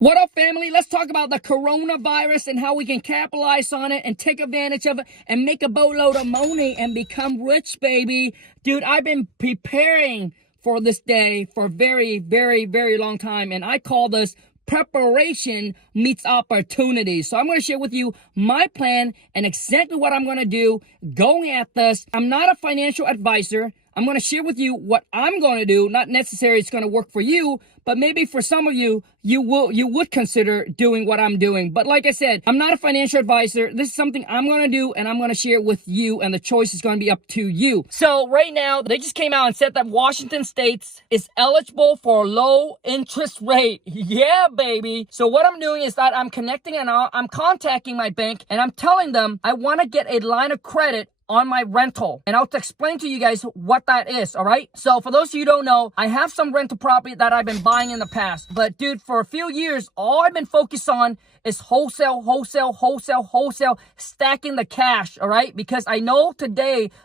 What up, family? Let's talk about the coronavirus and how we can capitalize on it and take advantage of it and make a boatload of money and become rich, baby. Dude, I've been preparing for this day for a very, very, very long time, and I call this preparation meets opportunity. So I'm going to share with you my plan and exactly what I'm going to do going at this. I'm not a financial advisor. I'm going to share with you what I'm going to do. Not necessarily it's going to work for you, but maybe for some of you, you would consider doing what I'm doing. But like I said, I'm not a financial advisor. This is something I'm going to do, and I'm going to share with you, and the choice is going to be up to you. So right now, they just came out and said that Washington State is eligible for low interest rate. Yeah, baby. So what I'm doing is that I'm connecting and I'm contacting my bank, and I'm telling them I want to get a line of credit on my rental. And I'll explain to you guys what that is, all right? So for those of you who don't know, I have some rental property that I've been buying in the past. But dude, for a few years, all I've been focused on is wholesale, stacking the cash, all right? Because I know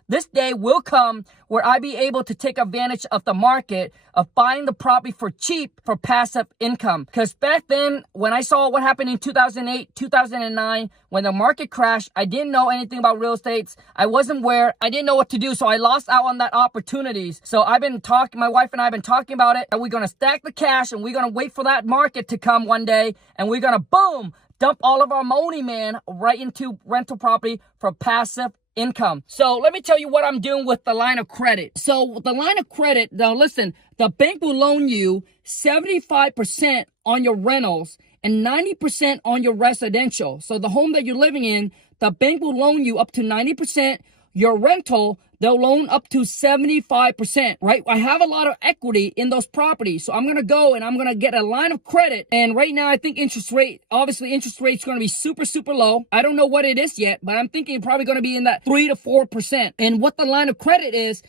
this day will come where I be able to take advantage of the market of buying the property for cheap for passive income. Because back then, when I saw what happened in 2008, 2009, when the market crashed, I didn't know anything about real estate. I wasn't aware. I didn't know what to do. So I lost out on that opportunities. So I've been talking, my wife and I have been talking about it. And we're going to stack the cash and we're going to wait for that market to come one day. And we're going to, boom, dump all of our money, man, right into rental property for passive income. So let me tell you what I'm doing with the line of credit. So the line of credit, now listen, the bank will loan you 75% on your rentals and 90% on your residential. So the home that you're living in, the bank will loan you up to 90%. Your rental, they'll loan up to 75%, right? I have a lot of equity in those properties. So I'm going to go and I'm going to get a line of credit. And right now, I think interest rate is going to be super, super low. I don't know what it is yet, but I'm thinking probably going to be in that 3 to 4%. And what the line of credit is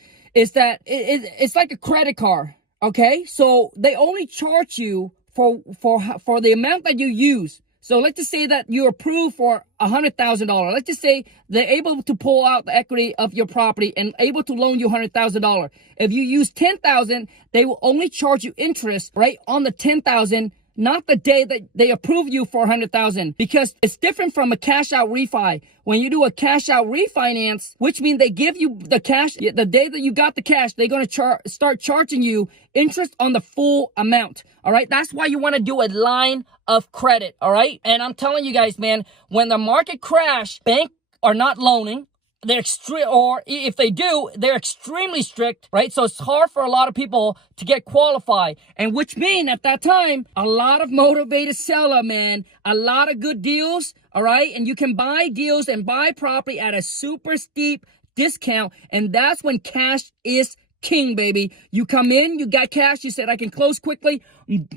that it's like a credit card, okay? So they only charge you for the amount that you use. So let's just say that you're approved for $100,000. Let's just say they're able to pull out the equity of your property and able to loan you $100,000. If you use $10,000, they will only charge you interest, right, on the $10,000, not the day that they approve you for $100,000, because it's different from a cash out refi. When you do a cash out refinance, which means they give you the cash, the day that you got the cash, they're going to start charging you interest on the full amount. All right. That's why you want to do a line of credit. All right. And I'm telling you guys, man, when the market crash, banks are not loaning. They're extreme, or if they do, they're extremely strict, right? So it's hard for a lot of people to get qualified. And which mean at that time, a lot of motivated seller, man, a lot of good deals. All right. And you can buy deals and buy property at a super steep discount. And that's when cash is king, baby. You come in, you got cash, you said, I can close quickly.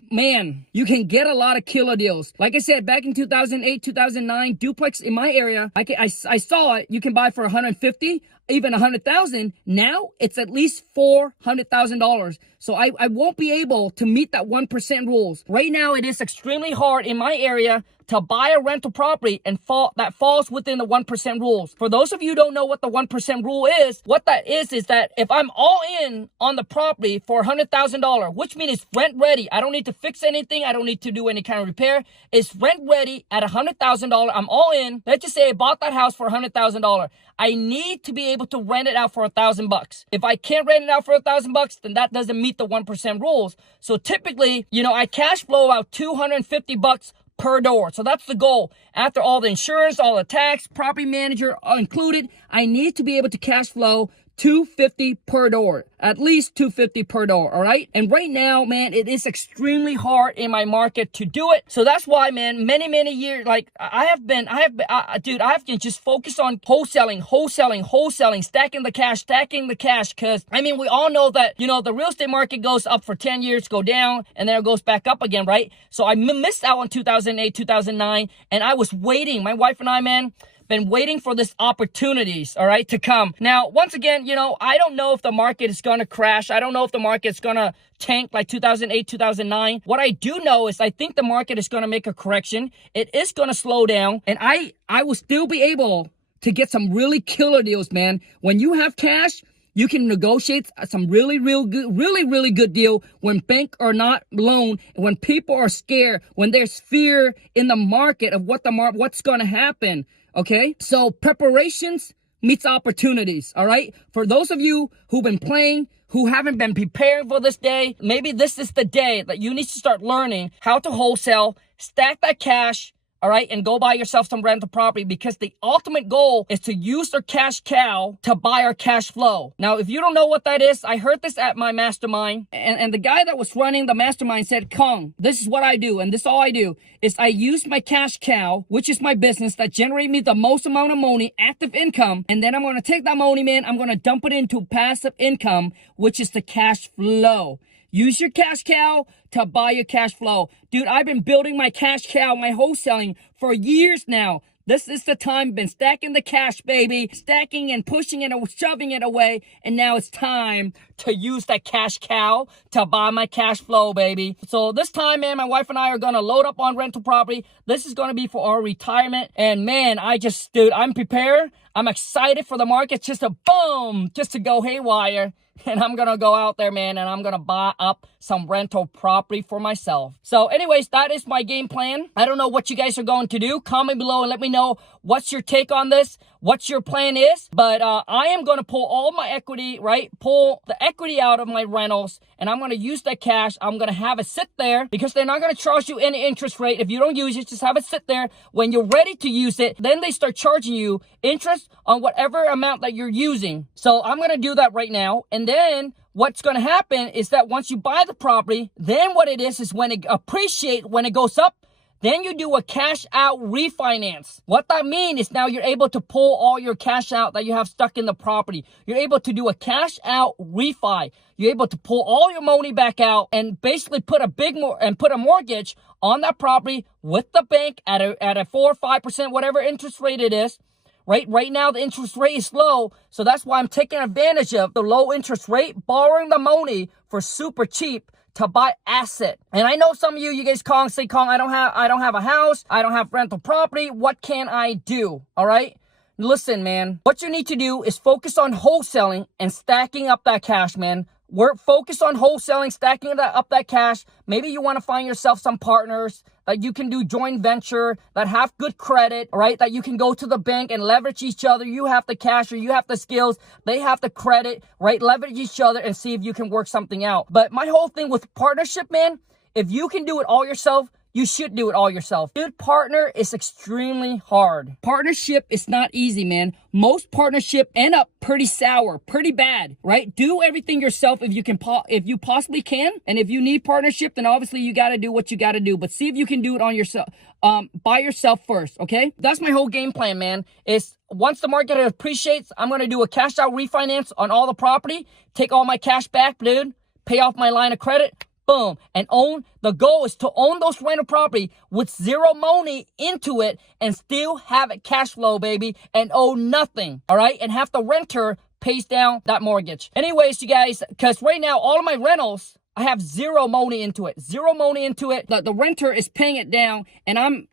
Man, you can get a lot of killer deals. Like I said, back in 2008, 2009, duplex in my area, I saw it. You can buy for $150, even $100,000. Now it's at least $400,000. So I won't be able to meet that 1% rules. Right now, it is extremely hard in my area to buy a rental property and that falls within the 1% rules. For those of you who don't know what the 1% rule is, what that is that if I'm all in on the property for $100,000, which means it's rent ready, I don't need to fix anything, I don't need to do any kind of repair, it's rent ready at $100,000, I'm all in. Let's just say I bought that house for $100,000. I need to be able to rent it out for $1,000. If I can't rent it out for $1,000, then that doesn't meet the 1% rules. So typically, I cash flow out $250 per door. So that's the goal. After all the insurance, all the tax, property manager included, I need to be able to cash flow $250 per door, at least $250 per door. All right. And right now, man, it is extremely hard in my market to do it. So that's why, man, many years, like I have been just focused on wholesaling, stacking the cash. Cause I mean, we all know that, the real estate market goes up for 10 years, go down, and then it goes back up again. Right. So I missed out on 2008, 2009, and I was waiting. My wife and I, man, been waiting for this opportunities, all right, to come. Now, once again, I don't know if the market is going to crash. I don't know if the market is going to tank like 2008, 2009. What I do know is I think the market is going to make a correction. It is going to slow down, and I will still be able to get some really killer deals, man. When you have cash, You can negotiate some really good deal when bank are not loan, when people are scared, when there's fear in the market of what's going to happen. Okay, so preparations meets opportunities. All right, for those of you who've been playing, who haven't been preparing for this day, maybe this is the day that you need to start learning how to wholesale, stack that cash, all right, and go buy yourself some rental property, because the ultimate goal is to use our cash cow to buy our cash flow. Now, if you don't know what that is, I heard this at my mastermind, and the guy that was running the mastermind said, Khang, this is what I do, and this is all I do, is I use my cash cow, which is my business that generate me the most amount of money, active income, and then I'm going to take that money, man, I'm going to dump it into passive income, which is the cash flow. Use your cash cow to buy your cash flow. Dude, I've been building my cash cow, my wholesaling for years now. This is the time. Been stacking the cash, baby. Stacking and pushing it, shoving it away. And now it's time to use that cash cow to buy my cash flow, baby. So this time, man, my wife and I are going to load up on rental property. This is going to be for our retirement. And man, dude, I'm prepared. I'm excited for the market just to go haywire. And I'm going to go out there, man, and I'm going to buy up some rental property for myself. So anyways, that is my game plan. I don't know what you guys are going to do. Comment below and let me know what's your take on this, what your plan is. But I am going to pull all my equity, right? Pull the equity out of my rentals, and I'm going to use that cash. I'm going to have it sit there because they're not going to charge you any interest rate. If you don't use it, just have it sit there. When you're ready to use it, then they start charging you interest on whatever amount that you're using. So I'm going to do that right now. And then what's going to happen is that once you buy the property, then what it is when it appreciates, when it goes up, then you do a cash out refinance. What that means is now you're able to pull all your cash out that you have stuck in the property. You're able to do a cash out refi. You're able to pull all your money back out and basically put a mortgage on that property with the bank at a 4 or 5%, whatever interest rate it is. Right now, the interest rate is low, so that's why I'm taking advantage of the low interest rate, borrowing the money for super cheap to buy asset. And I know some of you guys say, Khang, I don't have a house, I don't have rental property. What can I do? All right. Listen, man, what you need to do is focus on wholesaling and stacking up that cash, man. We're focused on wholesaling, stacking up that cash. Maybe you want to find yourself some partners that you can do joint venture, that have good credit, right? That you can go to the bank and leverage each other. You have the cash or you have the skills. They have the credit, right? Leverage each other and see if you can work something out. But my whole thing with partnership, man, if you can do it all yourself, you should do it all yourself. Good partner is extremely hard. Partnership is not easy, man. Most partnership end up pretty sour, pretty bad, right? Do everything yourself if you possibly can. And if you need partnership, then obviously you got to do what you got to do. But see if you can do it on yourself, by yourself first, okay? That's my whole game plan, man. Is once the market appreciates, I'm going to do a cash out refinance on all the property, take all my cash back, dude, pay off my line of credit, boom, and the goal is to own those rental property with zero money into it and still have it cash flow, baby, and owe nothing, all right? And have the renter pays down that mortgage. Anyways, you guys, because right now, all of my rentals, I have zero money into it. Zero money into it. The renter is paying it down, and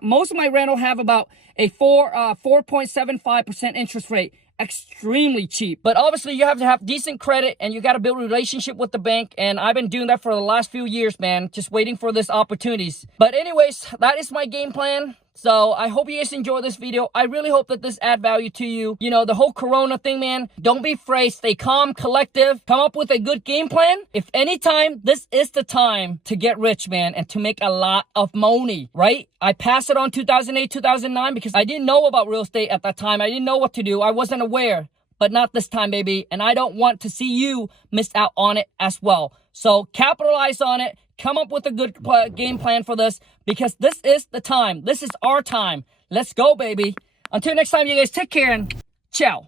most of my rental have about a 4.75% interest rate. Extremely cheap. But obviously you have to have decent credit and you got to build a relationship with the bank. And I've been doing that for the last few years, man. Just waiting for this opportunities. But anyways, that is my game plan. So I hope you guys enjoy this video. I really hope that this add value to you. You know, the whole Corona thing, man. Don't be afraid. Stay calm, collective. Come up with a good game plan. If anytime, this is the time to get rich, man, and to make a lot of money, right? I passed it on 2008, 2009 because I didn't know about real estate at that time. I didn't know what to do. I wasn't aware. But not this time, baby. And I don't want to see you miss out on it as well. So capitalize on it. Come up with a good game plan for this because this is the time. This is our time. Let's go, baby. Until next time, you guys take care and ciao.